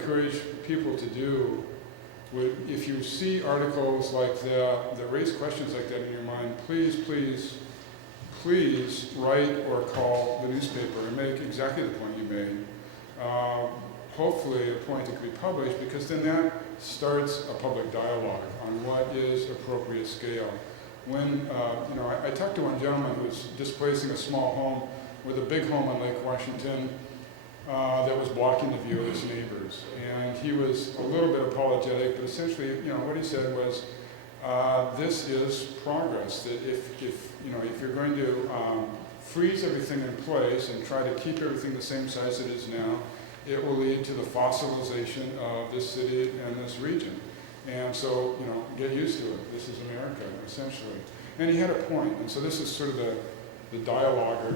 encourage people to do would, if you see articles like that raise questions like that in your mind, please write or call the newspaper and make exactly the point you made. Hopefully a point that could be published, because then that starts a public dialogue on what is appropriate scale. When, I talked to one gentleman who was displacing a small home with a big home on Lake Washington that was blocking the view of his neighbors. And he was a little bit apologetic, but essentially, what he said was, this is progress. That if you're going to freeze everything in place and try to keep everything the same size it is now, it will lead to the fossilization of this city and this region. And so, get used to it. This is America, essentially. And he had a point. And so this is sort of the dialogue, or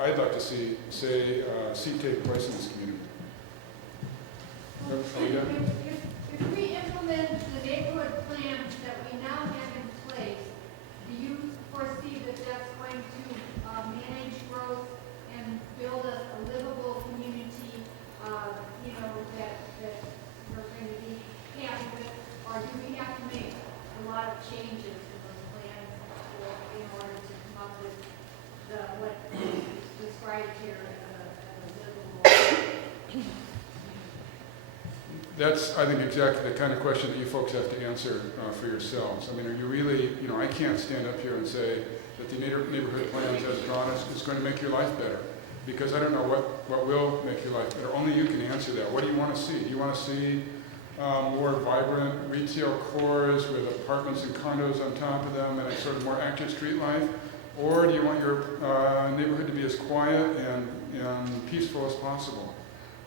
I'd like to see take place in this community. If we implement the neighborhood plans that we now have in place, do you foresee that that's going to manage growth and build a livable community, that we're going to be happy with? Or do we have to make a lot of changes in those plans in order to come up with what is described here as a livable? That's, I think, exactly the kind of question that you folks have to answer for yourselves. I mean, are you really, I can't stand up here and say that the neighborhood plans as drawn is going to make your life better, because I don't know what will make your life better. Only you can answer that. What do you want to see? Do you want to see more vibrant retail cores with apartments and condos on top of them and a sort of more active street life? Or do you want your neighborhood to be as quiet and peaceful as possible?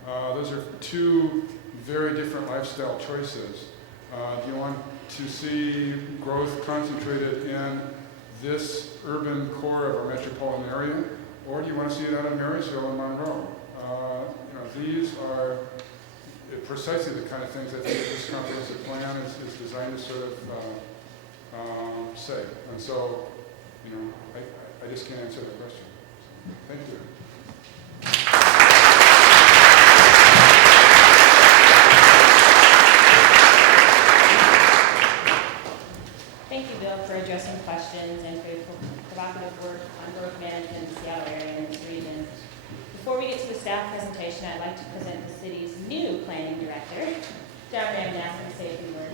Those are two very different lifestyle choices. Do you want to see growth concentrated in this urban core of our metropolitan area? Or do you want to see it out in Marysville and Monroe? These are precisely the kind of things I think that this comprehensive plan is designed to sort of say. And so, I just can't answer that question. Thank you. Thank you, Bill, for addressing questions and for your provocative work on growth management in the Seattle area and this region. Before we get to the staff presentation, I'd like to present the city's new planning director, John Ramnath, to say a few words.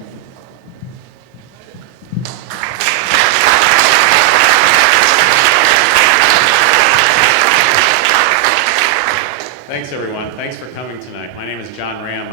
Thanks, everyone. Thanks for coming tonight. My name is John Ram.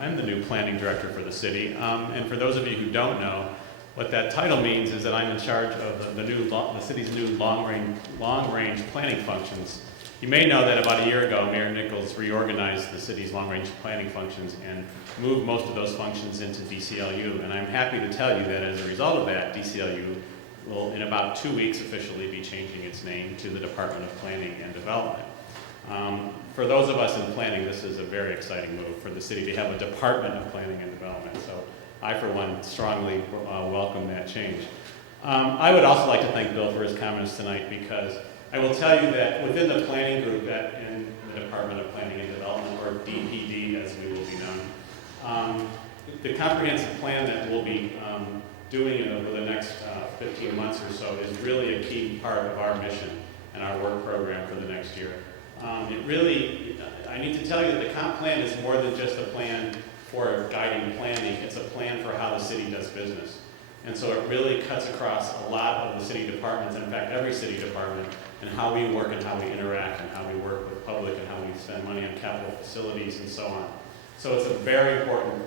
I'm the new planning director for the city. And for those of you who don't know, what that title means is that I'm in charge of the city's new long-range planning functions. You may know that about a year ago, Mayor Nichols reorganized the city's long-range planning functions and moved most of those functions into DCLU. And I'm happy to tell you that as a result of that, DCLU will, in about 2 weeks, officially be changing its name to the Department of Planning and Development. For those of us in planning, this is a very exciting move for the city to have a Department of Planning and Development. So I, for one, strongly welcome that change. I would also like to thank Bill for his comments tonight, because I will tell you that within the planning group in the Department of Planning and Development, or DPD as we will be known, the comprehensive plan that we'll be doing over the next 15 months or so is really a key part of our mission and our work program for the next year. I need to tell you that the comp plan is more than just a plan for guiding planning. It's a plan for how the city does business. And so it really cuts across a lot of the city departments, and in fact every city department, and how we work and how we interact and how we work with public and how we spend money on capital facilities and so on. So it's a very important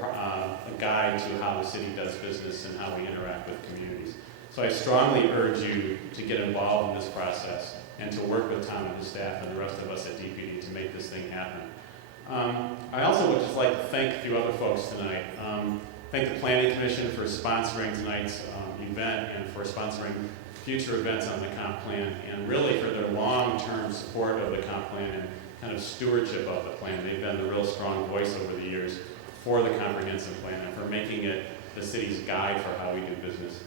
guide to how the city does business and how we interact with communities. So I strongly urge you to get involved in this process and to work with Tom and his staff and the rest of us at DPD to make this thing happen. I also would just like to thank a few other folks tonight. Thank the Planning Commission for sponsoring tonight's event and for sponsoring future events on the comp plan, and really for their long-term support of the comp plan and kind of stewardship of the plan. They've been the real strong voice over the years for the comprehensive plan and for making it the city's guide for how we do business.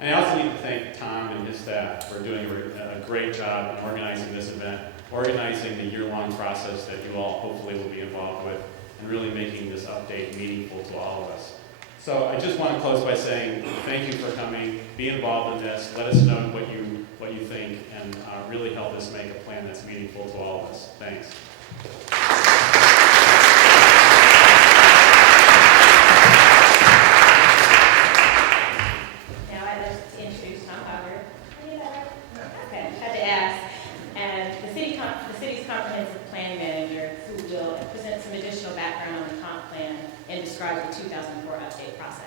And I also need to thank Tom and his staff for doing a great job in organizing this event, organizing the year-long process that you all hopefully will be involved with, and really making this update meaningful to all of us. So I just want to close by saying thank you for coming, be involved in this, let us know what you think, and really help us make a plan that's meaningful to all of us. Thanks. Now I'd like to introduce Tom Hubbard. Okay, had to ask. And the city's comprehensive plan manager, who will present some additional background on the comp plan and describe the 2004 update process.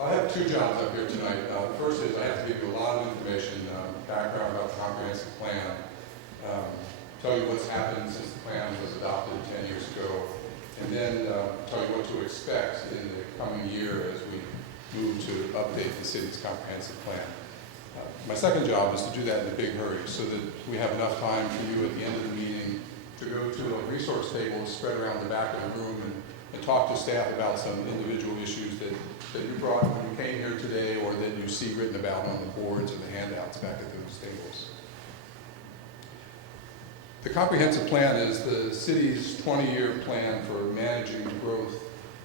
I have two jobs up here tonight. The first is I have to give you a lot of information, background about the comprehensive plan, tell you what's happened since the plan was adopted 10 years ago, and then tell you what to expect in the coming year as we move to update the city's comprehensive plan. My second job is to do that in a big hurry so that we have enough time for you at the end of the meeting to go to a resource table spread around the back of the room and talk to staff about some individual issues that you brought when you came here today or that you see written about on the boards and the handouts back at those tables. The comprehensive plan is the city's 20-year plan for managing growth,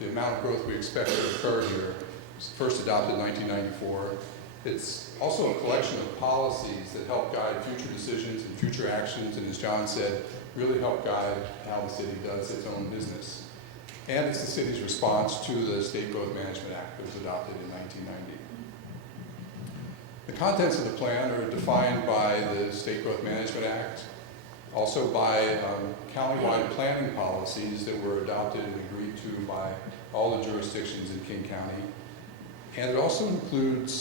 the amount of growth we expect to occur here. It was first adopted in 1994. It's also a collection of policies that help guide future decisions and future actions, and as John said, really help guide how the city does its own business. And it's the city's response to the State Growth Management Act that was adopted in 1990. The contents of the plan are defined by the State Growth Management Act, also by county-wide planning policies that were adopted and agreed to by all the jurisdictions in King County. And it also includes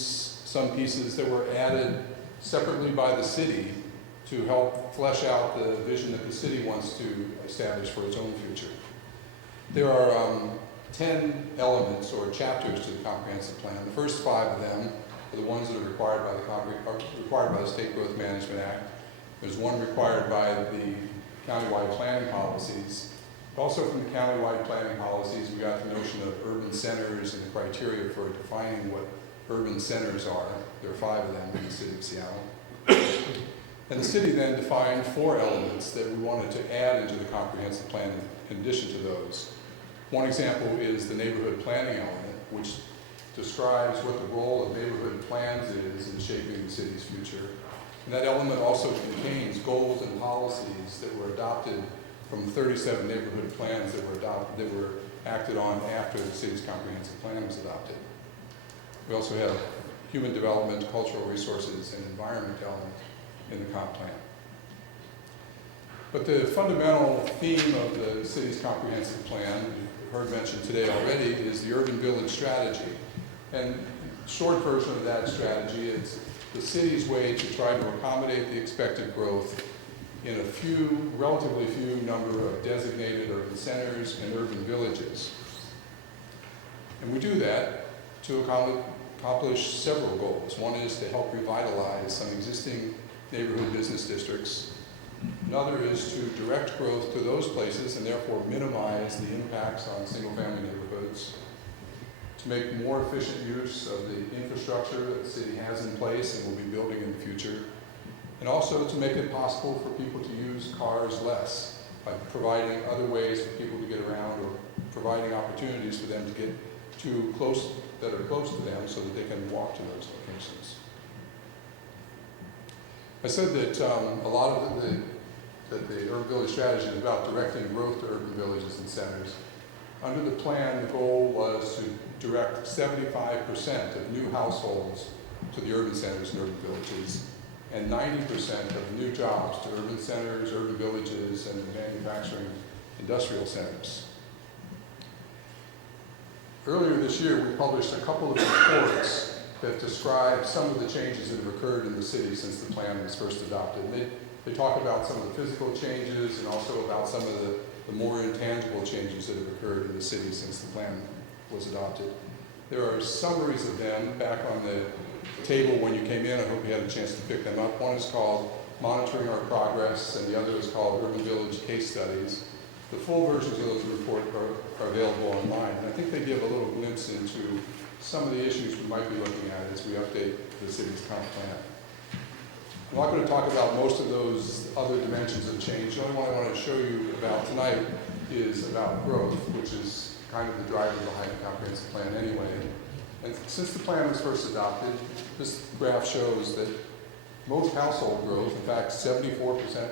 some pieces that were added separately by the city to help flesh out the vision that the city wants to establish for its own future. There are 10 elements or chapters to the comprehensive plan. The first 5 of them are the ones that are required by the State Growth Management Act. There's one required by the countywide planning policies. Also from the countywide planning policies, we got the notion of urban centers and the criteria for defining what urban centers are. There are 5 of them in the city of Seattle. And the city then defined 4 elements that we wanted to add into the comprehensive plan in addition to those. One example is the neighborhood planning element, which describes what the role of neighborhood plans is in shaping the city's future. And that element also contains goals and policies that were adopted from 37 neighborhood plans that were acted on after the city's comprehensive plan was adopted. We also have human development, cultural resources, and environment element in the comp plan. But the fundamental theme of the city's comprehensive plan, you've heard mentioned today already, is the urban village strategy. And short version of that strategy is the city's way to try to accommodate the expected growth in a relatively few number of designated urban centers and urban villages. And we do that to accomplish several goals. One is to help revitalize some existing neighborhood business districts. Another is to direct growth to those places and therefore minimize the impacts on single-family neighborhoods. To make more efficient use of the infrastructure that the city has in place and will be building in the future. And also to make it possible for people to use cars less by providing other ways for people to get around or providing opportunities for them to get that are close to them so that they can walk to those locations. I said that a lot of the urban village strategy is about directing growth to urban villages and centers. Under the plan, the goal was to direct 75% of new households to the urban centers and urban villages, and 90% of new jobs to urban centers, urban villages, and manufacturing industrial centers. Earlier this year, we published a couple of reports that describe some of the changes that have occurred in the city since the plan was first adopted. And they talk about some of the physical changes and also about some of the more intangible changes that have occurred in the city since the plan was adopted. There are summaries of them back on the table when you came in. I hope you had a chance to pick them up. One is called Monitoring Our Progress, and the other is called Urban Village Case Studies. The full versions of those reports are available online, and I think they give a little glimpse into some of the issues we might be looking at as we update the city's comp plan. I'm not going to talk about most of those other dimensions of change. The only one I want to show you about tonight is about growth, which is kind of the driver behind the comprehensive plan anyway. And since the plan was first adopted, this graph shows that most household growth, in fact 74%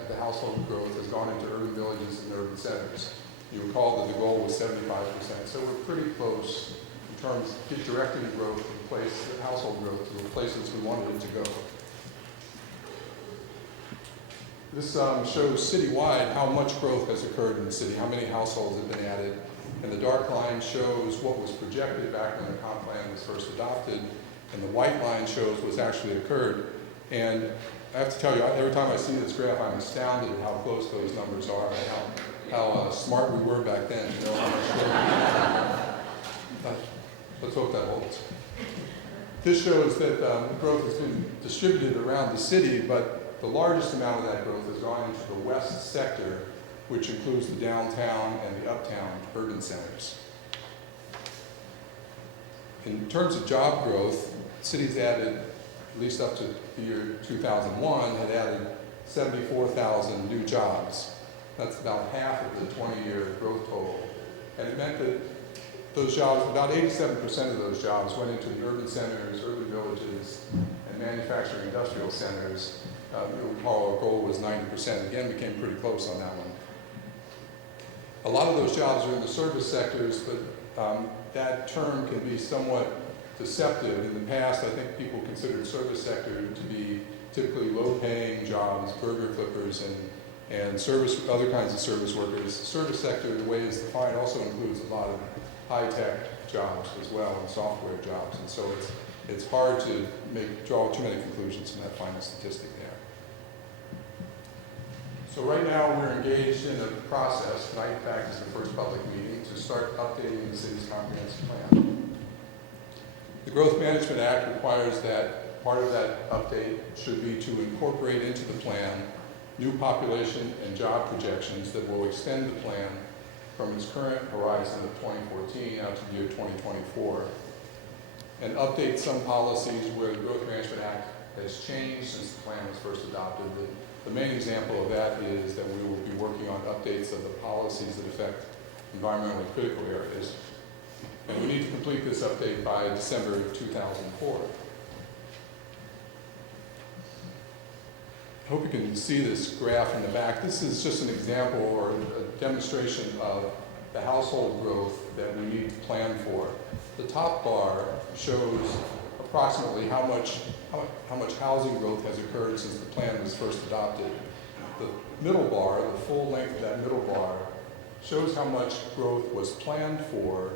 of the household growth, has gone into urban villages and urban centers. You recall that the goal was 75%, so we're pretty close in terms of directing growth to the household growth to the places we wanted it to go. This shows citywide how much growth has occurred in the city, how many households have been added, and the dark line shows what was projected back when the comp plan was first adopted, and the white line shows what's actually occurred. And I have to tell you, every time I see this graph, I'm astounded at how close those numbers are, and how smart we were back then to know how much growth. Let's hope that holds. This shows that growth has been distributed around the city, but the largest amount of that growth has gone into the west sector, which includes the downtown and the uptown urban centers. In terms of job growth, cities added, at least up to the year 2001, had added 74,000 new jobs. That's about half of the 20-year growth total. And it meant that those jobs, about 87% of those jobs went into the urban centers, urban villages, and manufacturing industrial centers. You'll recall our goal was 90%. Again, we came pretty close on that one. A lot of those jobs are in the service sectors, but that term can be somewhat deceptive. In the past, I think people considered service sector to be typically low-paying jobs, burger flippers, and other kinds of service workers. The service sector, the way it's defined, also includes a lot of high-tech jobs as well, and software jobs. And so it's hard to draw too many conclusions from that final statistic there. So right now we're engaged in a process, tonight in fact is the first public meeting, to start updating the city's comprehensive plan. The Growth Management Act requires that part of that update should be to incorporate into the plan new population and job projections that will extend the plan from its current horizon of 2014 out to the year 2024, and update some policies where the Growth Management Act has changed since the plan was first adopted. The main example of that is that we will be working on updates of the policies that affect environmentally critical areas. And we need to complete this update by December 2004. I hope you can see this graph in the back. This is just an example or a demonstration of the household growth that we need to plan for. The top bar shows approximately how much housing growth has occurred since the plan was first adopted. The middle bar, the full length of that middle bar, shows how much growth was planned for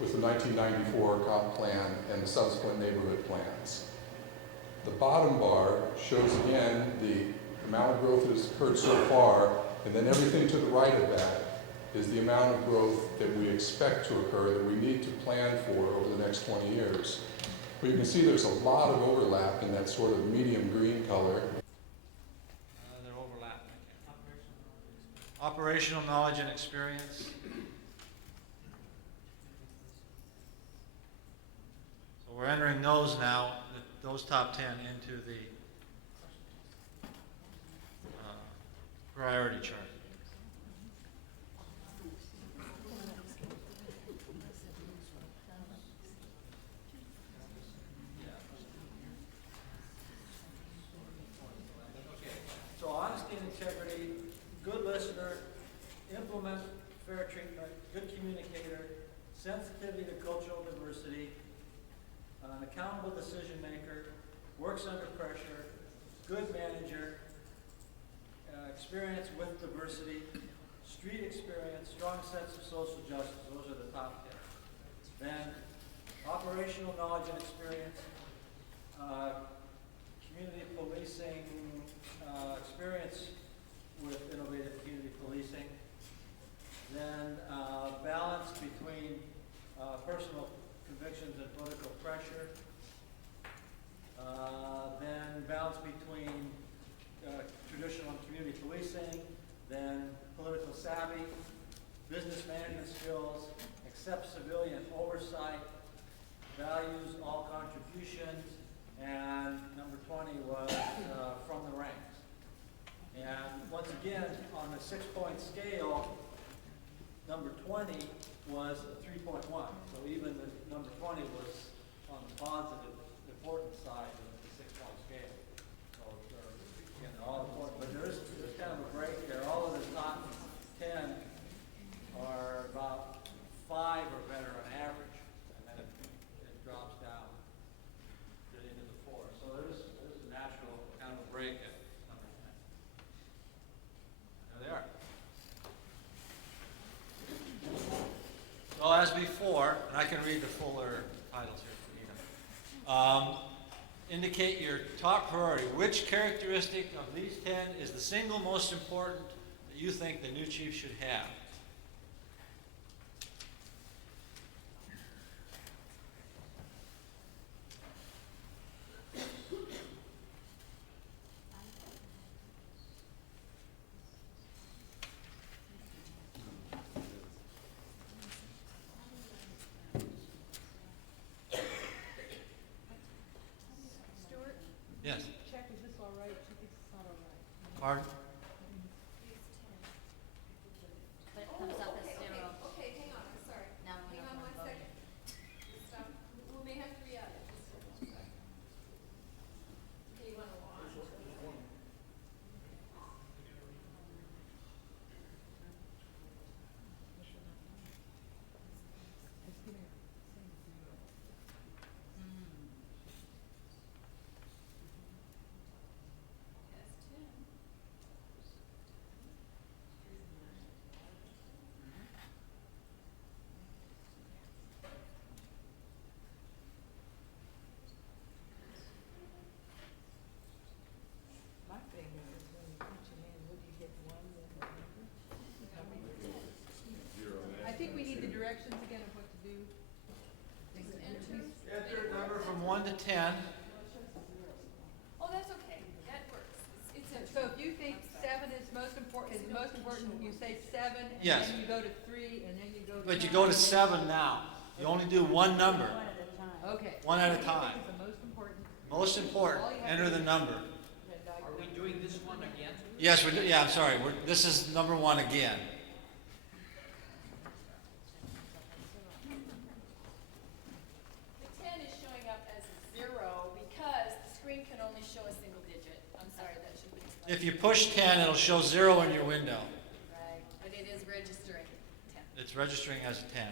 with the 1994 comp plan and the subsequent neighborhood plans. The bottom bar shows again the amount of growth that has occurred so far, and then everything to the right of that is the amount of growth that we expect to occur, that we need to plan for over the next 20 years. But you can see there's a lot of overlap in that sort of medium green color. They're overlapping. Operational knowledge and experience. So we're entering those now, those top 10 into the priority chart. So honesty and integrity, good listener, implement fair treatment, good communicator, sensitivity to cultural diversity, an accountable decision maker, works under pressure, good manager, experience with diversity, street experience, strong sense of social justice. Those are the top 10. Then operational knowledge and experience, community policing, experience with innovative community policing. Then balance between personal convictions and political pressure. Then balance between traditional and community policing. Then political savvy, business management skills, accept civilian oversight, values all contributions, and number 20 was from the ranks. And once again, on the 6-point scale, number 20 was a 3.1. So even the number 20 was on the positive, important side of the 6-point scale. So again, they're all important, but there's kind of a break there. All of the top 10 are about 5 or better on average, and then it drops down into the 4. So there's a natural kind of a break at number 10. There they are. So as before, and I can read the fuller titles here for you. Indicate your top priority. Which characteristic of these 10 is the single most important that you think the new chief should have? Stuart, Yes. check, is this all right? She thinks it's not all right. Pardon? But it comes up as Okay, zero. okay, hang on, I'm sorry. Now we Hang have on one one vote. second. Stop. We may have to re-add it, just hold on a second. Okay, you wanna watch? It's gonna say zero. Yes, Tim. My thing is when you put your name, what do you get, one, then the number? I think we need the directions again of what to do. Just enter. Enter number from 1 to 10. Oh, that's okay, that works. It's So if you think 7 is most important, you say 7, and Yes. then you go to 3, and then you go to But you 9. go to 7 now. You only do one number. One at a time. Okay. One at a What do you think time. is the most important? Most important, enter the number. Are we Doing this one again? Yes, we do. Yeah, I'm sorry. This is number 1 again. The 10 is showing up as a 0 because the screen can only show a single digit. I'm sorry, that should be explained. If you push 10, it'll show 0 in your window. Right, but it is registering 10. It's registering as a 10.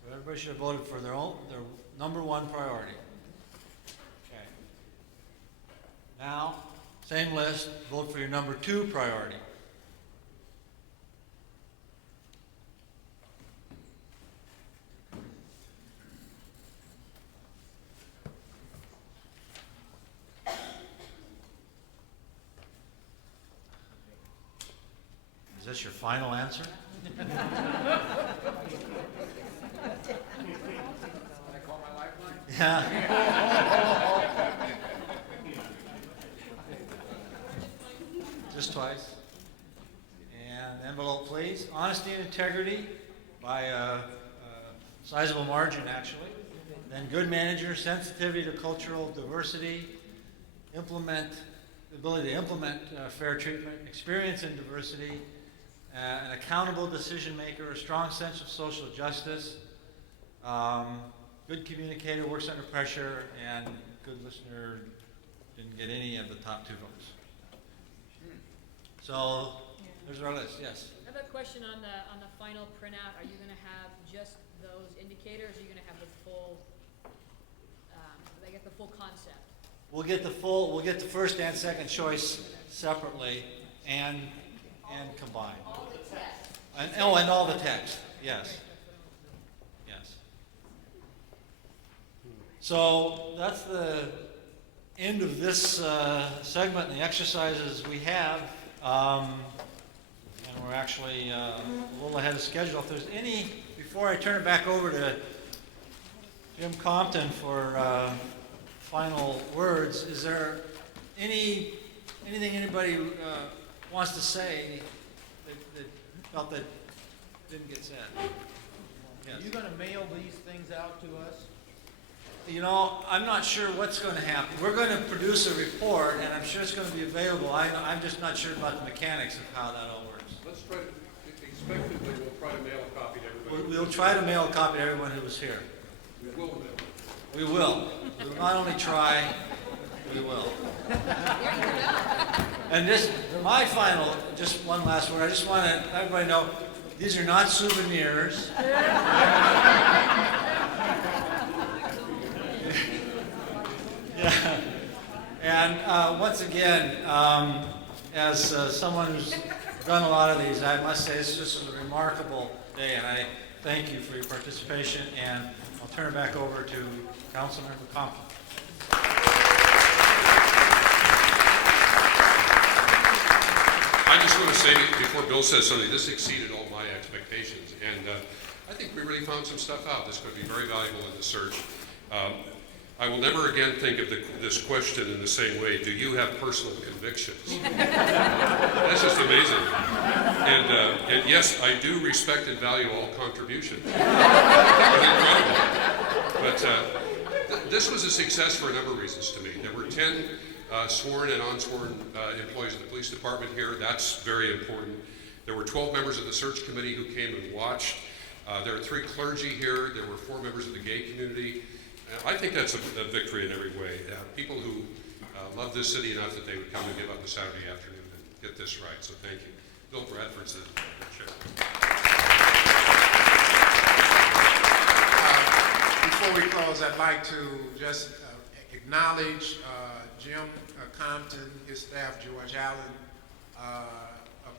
So everybody should have voted for their number 1 priority. Okay. Now, same list, vote for your number 2 priority. Is this your final answer? Can I call my lifeline? Yeah. Just twice. And envelope, please. Honesty and integrity by a sizable margin, actually. Then good manager, sensitivity to cultural diversity, the ability to implement fair treatment, experience in diversity, an accountable decision maker, a strong sense of social justice, good communicator, works under pressure, and good listener. Didn't get any of the top 2 votes. So there's our list. Yes. I have a question on the final printout. Are you going to have just those indicators? Or are you going to have the full I get the full concept. We'll get the first and second choice separately and combined. All the tests. And all the text, yes. Yes. So that's the end of this segment and the exercises we have. And we're actually a little ahead of schedule. If there's any, before I turn it back over to Jim Compton for final words, is there anything anybody wants to say that felt that didn't get said? Yes. Are you gonna mail these things out to us? You know, I'm not sure what's going to happen. We're going to produce a report, and I'm sure it's going to be available. I'm just not sure about the mechanics of how that all works. Let's try to, expectedly, we'll try to mail a copy to everybody. We'll try to mail a copy to everyone who was here. We will mail. We will. We'll not only try, we will. And this, my final, just one last word. I just want to let everybody know, these are not souvenirs. Yeah. And once again, as someone who's done a lot of these, I must say this is a remarkable day, and I thank you for your participation, and I'll turn it back over to Councilmember Compton. I just want to say, before Bill says something, this exceeded all my expectations, and I think we really found some stuff out that's going to be very valuable in the search. I will never again think of this question in the same way. Do you have personal convictions? That's just amazing. And yes, I do respect and value all contributions. Incredible. But this was a success for a number of reasons to me. There were 10 sworn and unsworn employees of the police department here. That's very important. There were 12 members of the search committee who came and watched. There are 3 clergy here. There were 4 members of the gay community. I think that's a victory in every way. People who love this city enough that they would come and give up a Saturday afternoon and get this right. So thank you. Bill Bradford's the chair. Before we close, I'd like to just acknowledge Jim Compton, his staff, George Allen,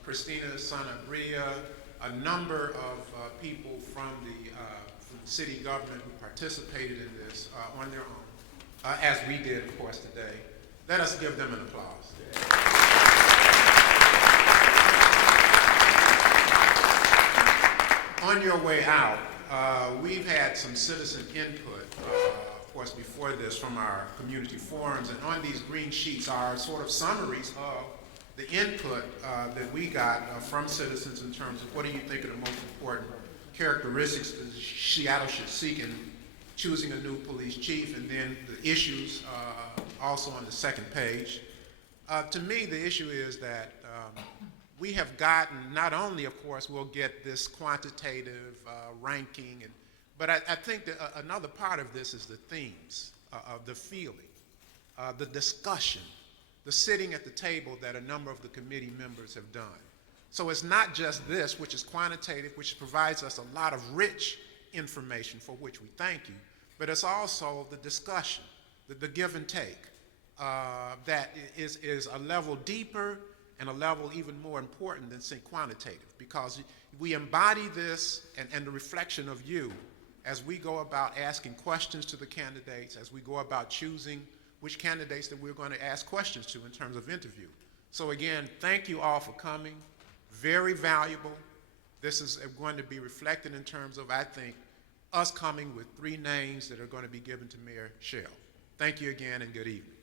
Christina Sanabria, a number of people from the city government who participated in this on their own, as we did, of course, today. Let us give them an applause. On your way out, we've had some citizen input, of course, before this from our community forums, and on these green sheets are sort of summaries of the input that we got from citizens in terms of what do you think are the most important characteristics that Seattle should seek in choosing a new police chief, and then the issues also on the second page. To me, the issue is that we have gotten, not only, of course, we'll get this quantitative ranking, but I think that another part of this is the themes, of the feeling, the discussion, the sitting at the table that a number of the committee members have done. So it's not just this, which is quantitative, which provides us a lot of rich information for which we thank you, but it's also the discussion, the give and take, that is a level deeper and a level even more important than, say, quantitative, because we embody this and the reflection of you as we go about asking questions to the candidates, as we go about choosing which candidates that we're going to ask questions to in terms of interview. So again, thank you all for coming. Very valuable. This is going to be reflected in terms of, I think, us coming with 3 names that are going to be given to Mayor Schell. Thank you again and good evening.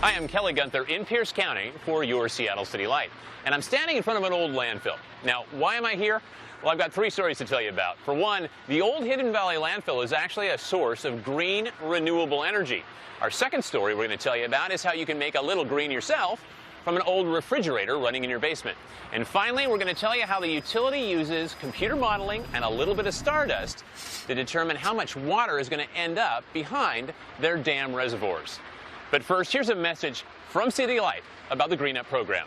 Hi, I'm Kelly Gunther in Pierce County for your Seattle City Light. And I'm standing in front of an old landfill. Now, why am I here? Well, I've got three stories to tell you about. For one, the old Hidden Valley landfill is actually a source of green, renewable energy. Our second story we're going to tell you about is how you can make a little green yourself from an old refrigerator running in your basement. And finally, we're going to tell you how the utility uses computer modeling and a little bit of stardust to determine how much water is going to end up behind their dam reservoirs. But first, here's a message from City Light about the Green Up program.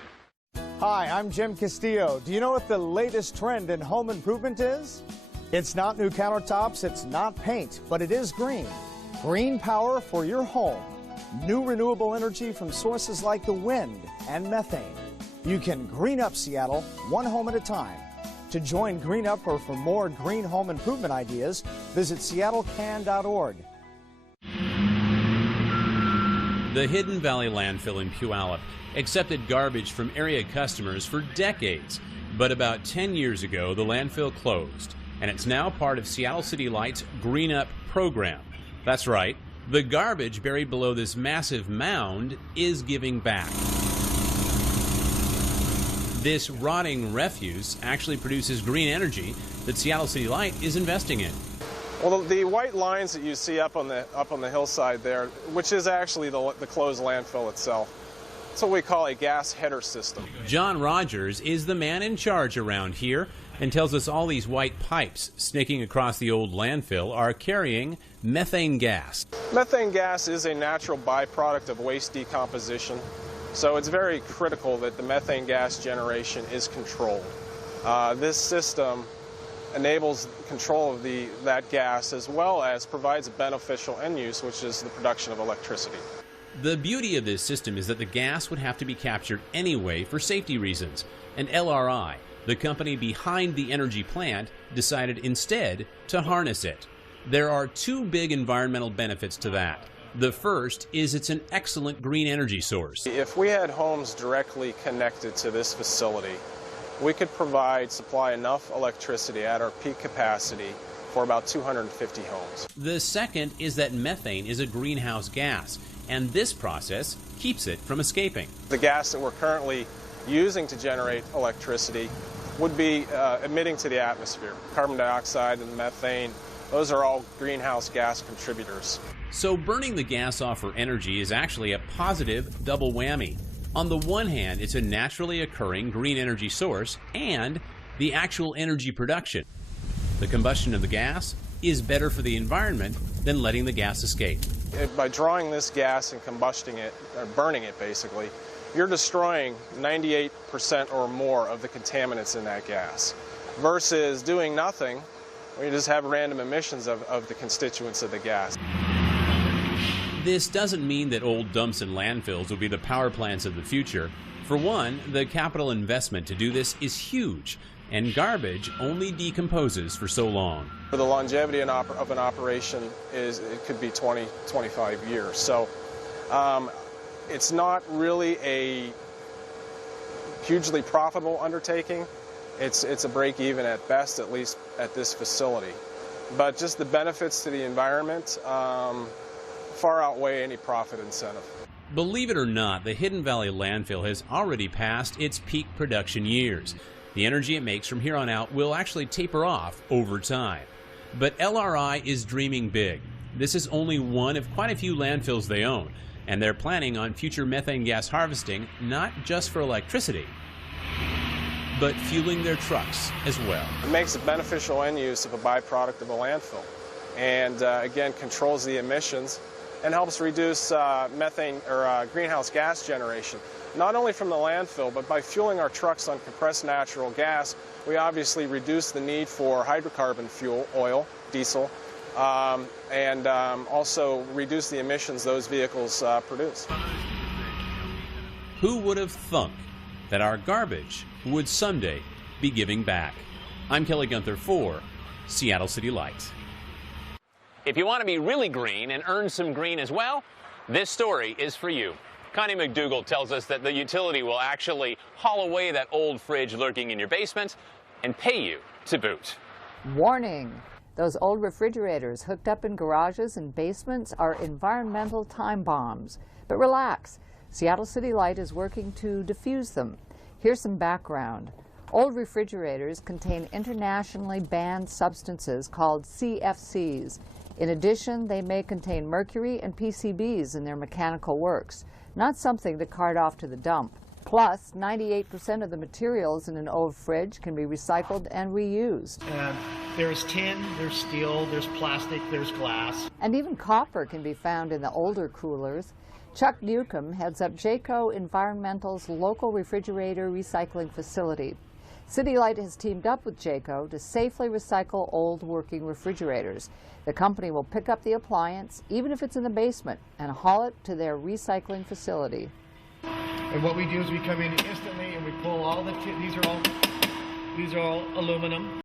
Hi, I'm Jim Castillo. Do you know what the latest trend in home improvement is? It's not new countertops, it's not paint, but it is green. Green power for your home. New renewable energy from sources like the wind and methane. You can green up Seattle one home at a time. To join Green Up or for more green home improvement ideas, visit seattlecan.org. The Hidden Valley landfill in Puyallup accepted garbage from area customers for decades. But about 10 years ago, the landfill closed, and it's now part of Seattle City Light's Green Up program. That's right, the garbage buried below this massive mound is giving back. This rotting refuse actually produces green energy that Seattle City Light is investing in. Well, the white lines that you see up on the hillside there, which is actually the closed landfill itself, it's what we call a gas header system. John Rogers is the man in charge around here and tells us all these white pipes snaking across the old landfill are carrying methane gas. Methane gas is a natural byproduct of waste decomposition, so it's very critical that the methane gas generation is controlled. This system enables control of that gas as well as provides a beneficial end use, which is the production of electricity. The beauty of this system is that the gas would have to be captured anyway for safety reasons, and LRI, the company behind the energy plant, decided instead to harness it. There are two big environmental benefits to that. The first is it's an excellent green energy source. If we had homes directly connected to this facility, we could supply enough electricity at our peak capacity for about 250 homes. The second is that methane is a greenhouse gas, and this process keeps it from escaping. The gas that we're currently using to generate electricity would be emitting to the atmosphere. Carbon dioxide and methane, those are all greenhouse gas contributors. So burning the gas off for energy is actually a positive double whammy. On the one hand, it's a naturally occurring green energy source and the actual energy production. The combustion of the gas is better for the environment than letting the gas escape. By drawing this gas and combusting it, or burning it basically, you're destroying 98% or more of the contaminants in that gas. Versus doing nothing, where you just have random emissions of the constituents of the gas. This doesn't mean that old dumps and landfills will be the power plants of the future. For one, the capital investment to do this is huge, and garbage only decomposes for so long. For the longevity of an operation it could be 20, 25 years. So it's not really a hugely profitable undertaking. It's a break even at best, at least at this facility. But just the benefits to the environment far outweigh any profit incentive. Believe it or not, the Hidden Valley landfill has already passed its peak production years. The energy it makes from here on out will actually taper off over time. But LRI is dreaming big. This is only one of quite a few landfills they own, and they're planning on future methane gas harvesting not just for electricity, but fueling their trucks as well. It makes a beneficial end use of a byproduct of a landfill, and again controls the emissions and helps reduce methane or greenhouse gas generation, not only from the landfill, but by fueling our trucks on compressed natural gas, we obviously reduce the need for hydrocarbon fuel, oil, diesel, and also reduce the emissions those vehicles produce. Who would have thunk that our garbage would someday be giving back? I'm Kelly Gunther for Seattle City Light. If you want to be really green and earn some green as well, this story is for you. Connie McDougall tells us that the utility will actually haul away that old fridge lurking in your basement and pay you to boot. Warning! Those old refrigerators hooked up in garages and basements are environmental time bombs. But relax, Seattle City Light is working to defuse them. Here's some background. Old refrigerators contain internationally banned substances called CFCs. In addition, they may contain mercury and PCBs in their mechanical works, not something to cart off to the dump. Plus, 98% of the materials in an old fridge can be recycled and reused. There's tin, there's steel, there's plastic, there's glass. And even copper can be found in the older coolers. Chuck Newcomb heads up Jayco Environmental's local refrigerator recycling facility. City Light has teamed up with Jayco to safely recycle old working refrigerators. The company will pick up the appliance, even if it's in the basement, and haul it to their recycling facility. And what we do is we come in instantly and we pull all the tin. These are all aluminum.